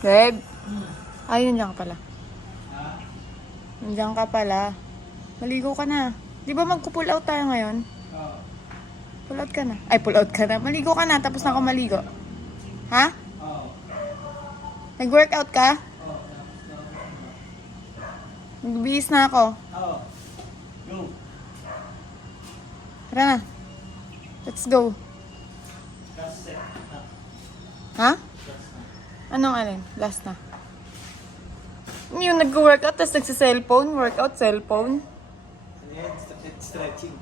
Babe? Ay, nandiyan ka pala. Nandiyan ka pala. Maligo ka na. Di ba magko-pull out tayo ngayon? Pull out ka na. Ay, pull out ka na. Maligo ka na, tapos na ako maligo. Ha? Nag-workout ka? Nagbihis na ako. Go. Tara na. Let's go. Ha? Anong alin? Last na. Yung nag-workout, tapos nagsa-cellphone. Workout, cellphone. Ano yan? Stretching.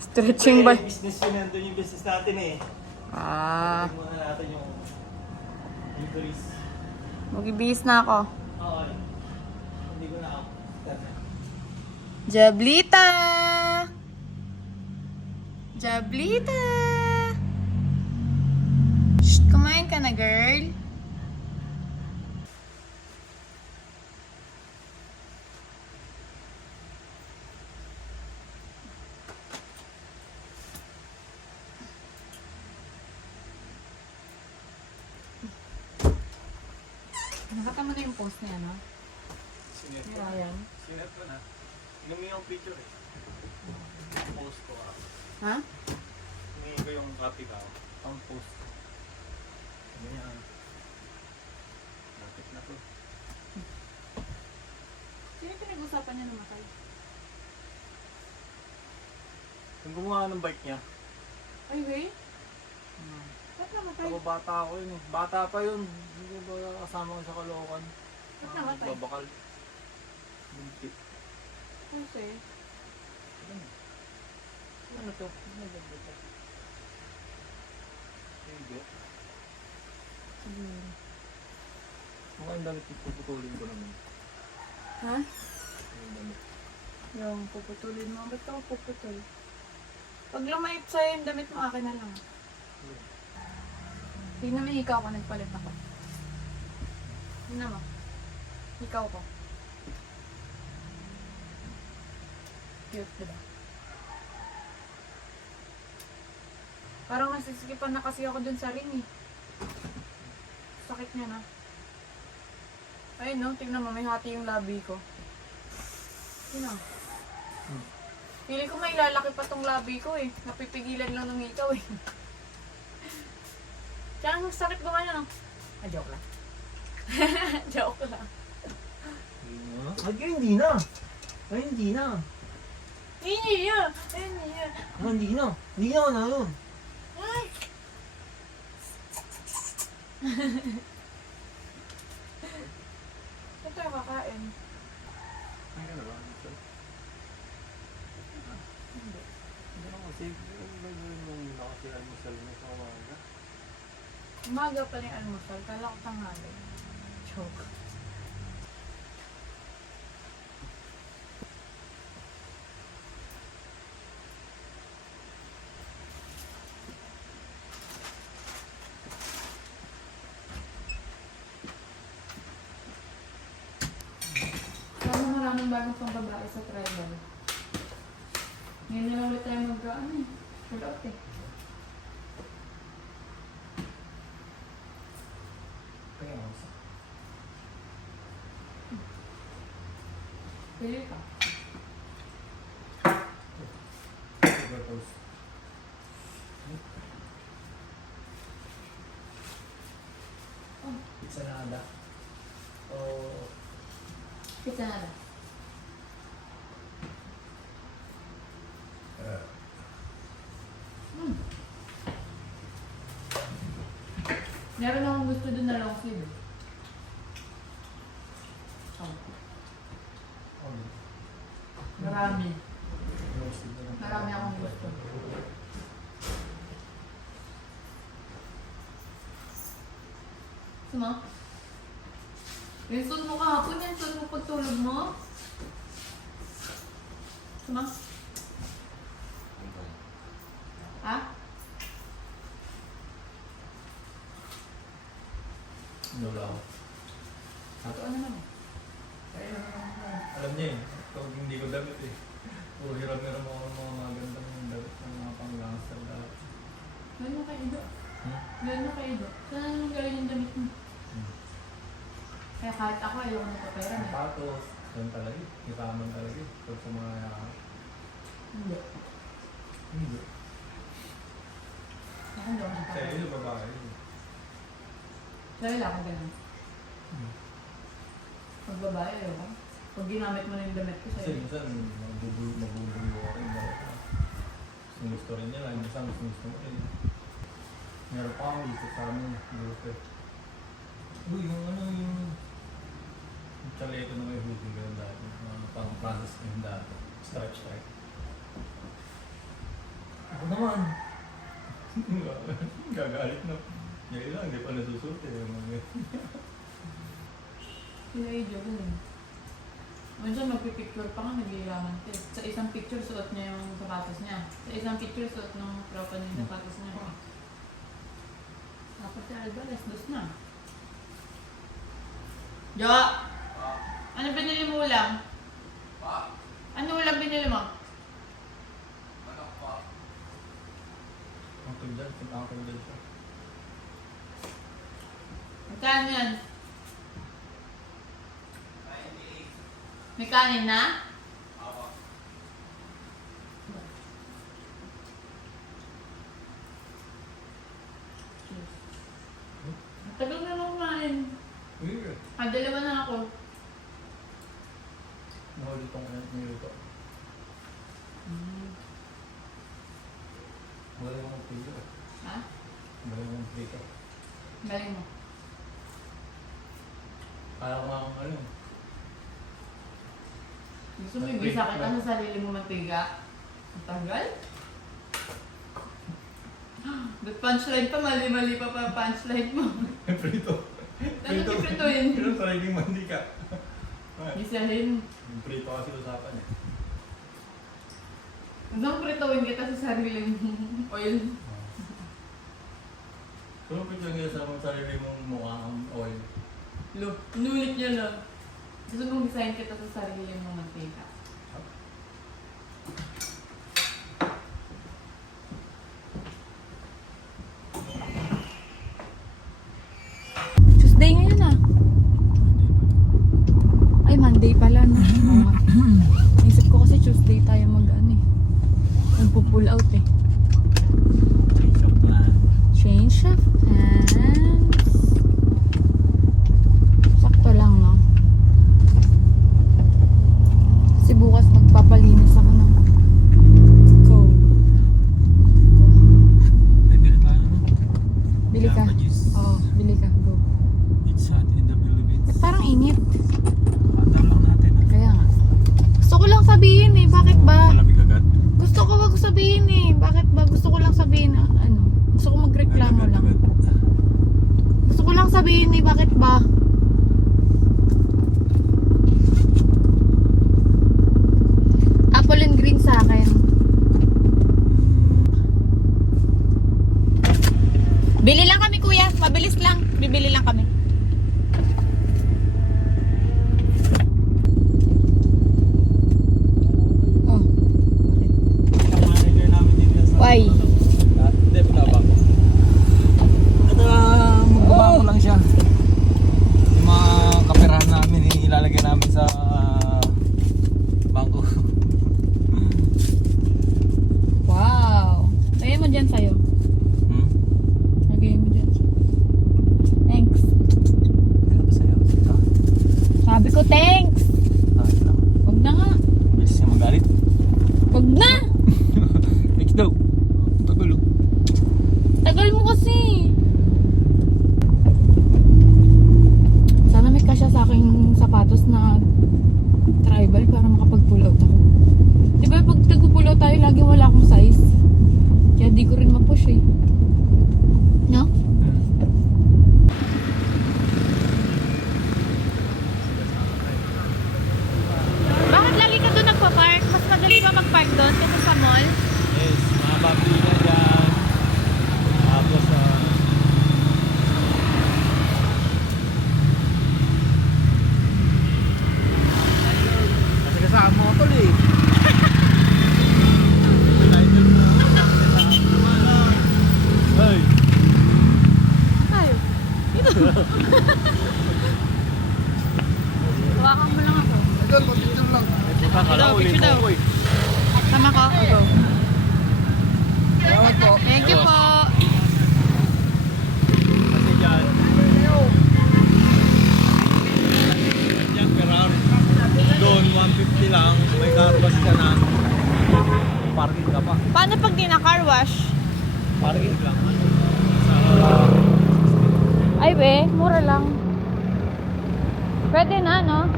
Stretching ba? Business yun, nandun yung business natin eh. Ah. Tignan muna natin yung injuries. Magbibihis na ako. Oo. Hindi ko na ako. Jablita! Jablita! Shh, kumain ka na, girl. Nakata mo na yung post niya, no? Sinet Ni ko. Ryan. Sinet ko na. Hinumi yung picture eh. Post ko ah. Ha? Hinumi ko yung copy ka. Pang post ko. Ano yan? Lapit na to. Sino yung pinag-usapan niya namatay? Yung gumawa ng bike niya. Ay, wait. Ba't namatay? Ako bata ako yun eh. Bata pa yun. Hindi ko ba kasama ko sa Caloocan? Ba't namatay? Babakal. Bunti. Kasi, Ano to? Ano ba ito? Hindi. Mukhang damit yung puputulin ko naman. ha? Yung damit. Yung puputulin mo. Ba't ka puputol? Pag lumayip sa'yo yung damit mo, akin na lang. Tingnan mo, ikaw ko, nagpalit ako. Tingnan mo. Ikaw ko. Cute, diba? Parang nasisikipan na kasi ako dun sa ring eh. Sakit niya na. Ayun no, tingnan mo, may hati yung labi ko. Tingnan mo. Pili ko may lalaki pa tong labi ko eh. Napipigilan lang ng ikaw eh. Tsaka ang sakit gumana no? Ah, joke lang. Joke lang. Ay, hindi na. Ay, hindi na. Hindi yan! Hindi yan! Ah, hindi na. Hindi na ako na yun. Ay! Ito yung kakain. Ay, ano ba? Hindi. Hindi na kasi. Gagawin mo muna kasi almusal mo sa umaga. Umaga pa rin almusal. Kala ko tanghali. Joke. Sana maraming bagong pang babae sa tribal. Ngayon na lang ulit tayo mag-ano eh. Pull out eh. Kaya nga sa. Pili ka. Sugar toast. Pizza na ada. Oh, Pizza na lang. Meron akong gusto dun na long sleeve. Oh, marami. Marami akong gusto. Suma? Yung suit mo kahapon, yung suit mo pagtulog mo. Suma? Ha? Ano lang. Ito ano naman? Alam niya eh. Pag hindi ko damit eh. Puro hiram-hiram ako ng mga magandang damit ng mga panglangsal lahat. Gano'n ka Ido? Hmm? Gano'n ka Ido? Saan naman galing yung damit mo? Kaya kahit ako, ayaw ko nagpapera na. Sapatos, yan talaga. Ikaman talaga. Pag sa mga Hindi. hindi. Ako hindi ako Sa nagpapera. iyo, babae. Dahil lang ako ganun. Pag babae, ayaw ko. Pag ginamit mo na yung damit ko Kasi sa'yo. minsan, mabubulo ka rin. Gusto rin nila, minsan gusto mo rin. Meron pa akong dito sa amin, dito. Uy, yung yung chaleco na may hoodie ganun dati. Pang process na yung dati. Stripe. Ako naman. Gagalit na. Yan lang, hindi pa nasusuot eh. Yung mga Pinay joke ko. Minsan magpipicture pa ka, nagilaman ka. Sa isang picture, suot niya yung sapatos niya. Sa isang picture, suot ng tropa niya yung sapatos niya. Dapat si Alba, dos na. Jo! Ano binili mo ulam? Ano ulam binili mo? Uncle dyan siya. Magkano yan? May kanin na? Tagal na lang kumain. Uy, Dalawa na ako. nahuli tong niluto. Wala yung prito. Ha? Wala yung prito. Galing mo. Kaya ko nga kung ano. Gusto mo yung isa kita sa sarili mo mantiga? Ang tagal? Ba't punchline pa? Mali-mali pa punchline mo. Prito. Ano si Prito yun? Pero sariling mandika. Isahin. Yung prito kasi usapan eh. Hanggang pritoin kita sa sarili mong oil. Pero prito nga sa mga sarili mong mukhang oil. Lo, inulit niya lang. Gusto mong design kita sa sarili mong mantika. Tuesday ngayon ah. Ay, Monday pala no. Isip ko kasi Tuesday tayo mag-ano eh. Magpo-pull out eh. Change of plans. Sakto lang no. Kasi bukas magpapalinis ako ng go. Bibili tayo no? Bili ka. Jamba juice. Oo, bili ka. Go. It's hot in the Philippines. Parang init. Handa lang natin ah. Kaya nga. Gusto ko lang sabihin eh. Bakit ba? Malamig agad. Gusto ko wag sabihin eh. Bakit ba? Gusto ko lang sabihin na ano. Gusto ko magreklamo lang. Gusto ko lang sabihin eh. Bakit ba? Apple and green sa akin. Bili lang kami kuya. Mabilis lang. Bibili lang kami. Oh. Manager namin dito sa... Why? Hindi, pinabang ko. Ito magbabago lang siya. Yung mga kaperahan namin, ilalagay namin sa bangko. Wow. Lagay mo dyan sa'yo. Lagay mo dyan. Thanks. Ano ba sa'yo? Ito? Sabi ko thanks. Ito lang. Wag na nga. Bilis siya magalit. Wag na. Next daw. Ang tagal oh. Tagal mo kasi. Sana may kasya sa aking sapatos na tribal para makapag-pull out ako. Diba pag tag-pull out tayo, lagi wala akong size. Kaya di ko rin ma-push eh. No? Bakit lagi ka doon nagpa-park? Mas madali ba mag-park doon kaysa sa mall? Yes, mga pambili na dyan. Tapos kasi kasama mo tol eh. Ito. Saka lang, uli picture mo daw. ko eh. Tama ka? Go. Salamat po. Thank you po. Kasi dyan. Dyan, Ferrari. Doon, 150 lang. May carbas ka na. Parking ka pa. Paano pag di na car wash? Parking lang. Sa Ay we, mura lang. Pwede na, no?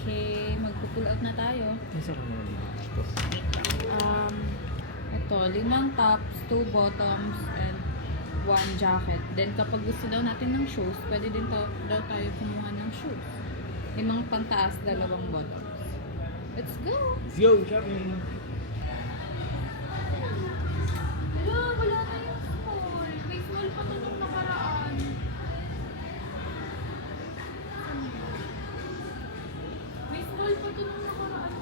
Okay, magpo-pull out na tayo. Ito, 5 tops, 2 bottoms, and 1 jacket. Then kapag gusto daw natin ng shoes, pwede din daw tayo kumuha ng shoes. 5 pantaas, 2 bottoms. Let's go! Let's go, shopping! Wala na yung small. May small pa to nung nakaraan. May small pa to nung nakaraan.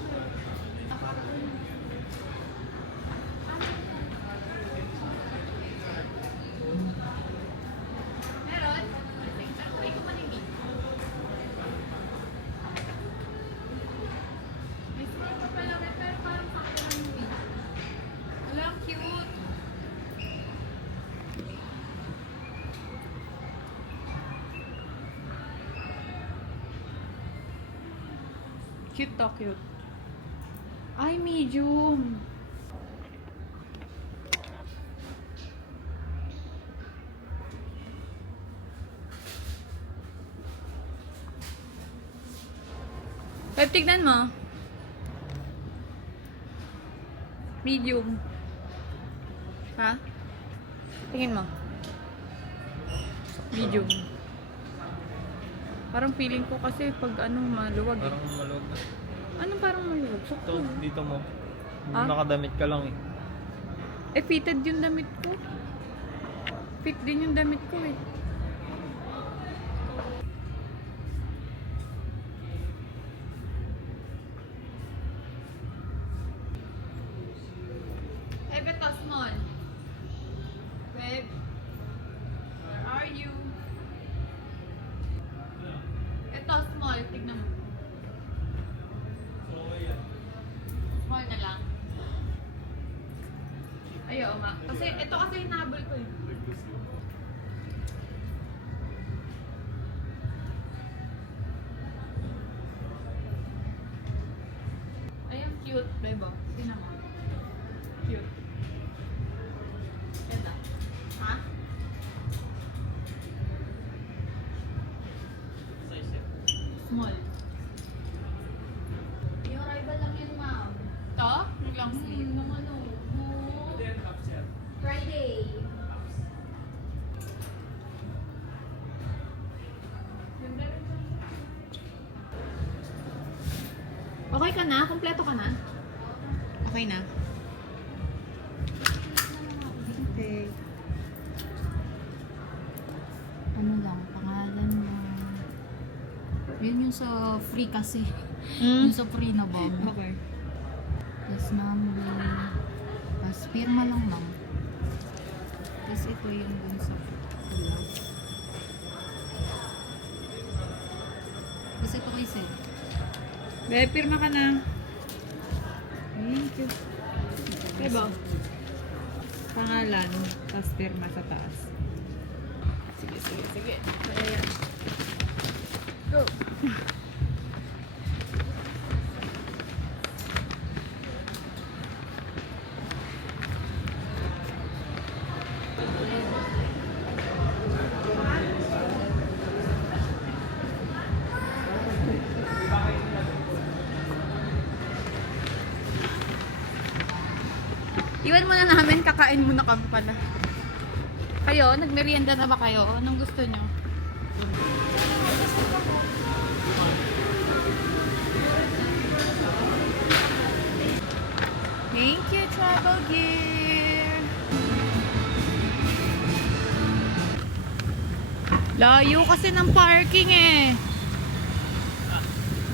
Meron? Try ko manimig. May small pa pala, pero parang sakto lang yung big. Wala, ang cute. Cute to, cute. Ay, medium. Web, tignan mo. Medium. Ha? Tingin mo. Medium. Parang feeling ko kasi pag maluwag. Parang maluwag na. Ano parang maluwag? Ito, Sakto. dito mo. Ah? Nakadamit ka lang eh. Eh, fitted yung damit ko. Fit din yung damit ko eh. Eh, beto, small. Web. Where are you? Ito, small. Tignan mo. Small na lang. Ayaw nga. Kasi, ito kasi hinabol ko eh. Ay, ang cute, bebo. Tingnan mo. Cute. Ganda. Ha? Small. Yung rival lang yun, ma'am. To? Yung long sleeve? Nung ano? Friday. Okay ka na? Kompleto ka na? Okay na? Okay. Ano lang, pangalan mo. Yun yung sa free kasi. Yung sa free na bag. Okay. Tapos number. Tapos pirma lang lang. Tapos ito yung dun sa pula. Tapos ito kay Sir. Bebe, pirma ka na. Thank you. Diba? Pangalan, tapos pirma sa taas. Sige, sige, sige. Ayan. Go! Iwan muna namin, kakain muna kami pala. Kayo, nagmerienda na ba kayo? Anong gusto nyo? Thank you, Travel Gear! Layo kasi ng parking eh.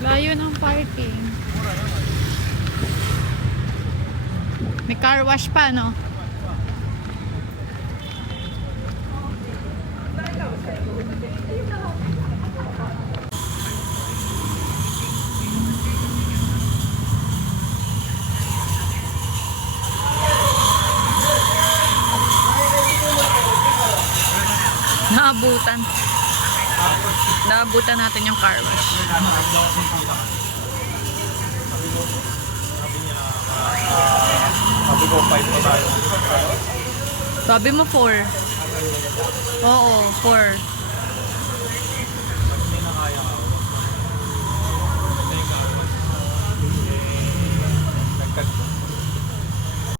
Layo ng parking. May car wash pa, no? Naabutan. Naabutan natin yung car wash. Sabi ko 5 pa tayo. Sabi mo 4. Oo, 4.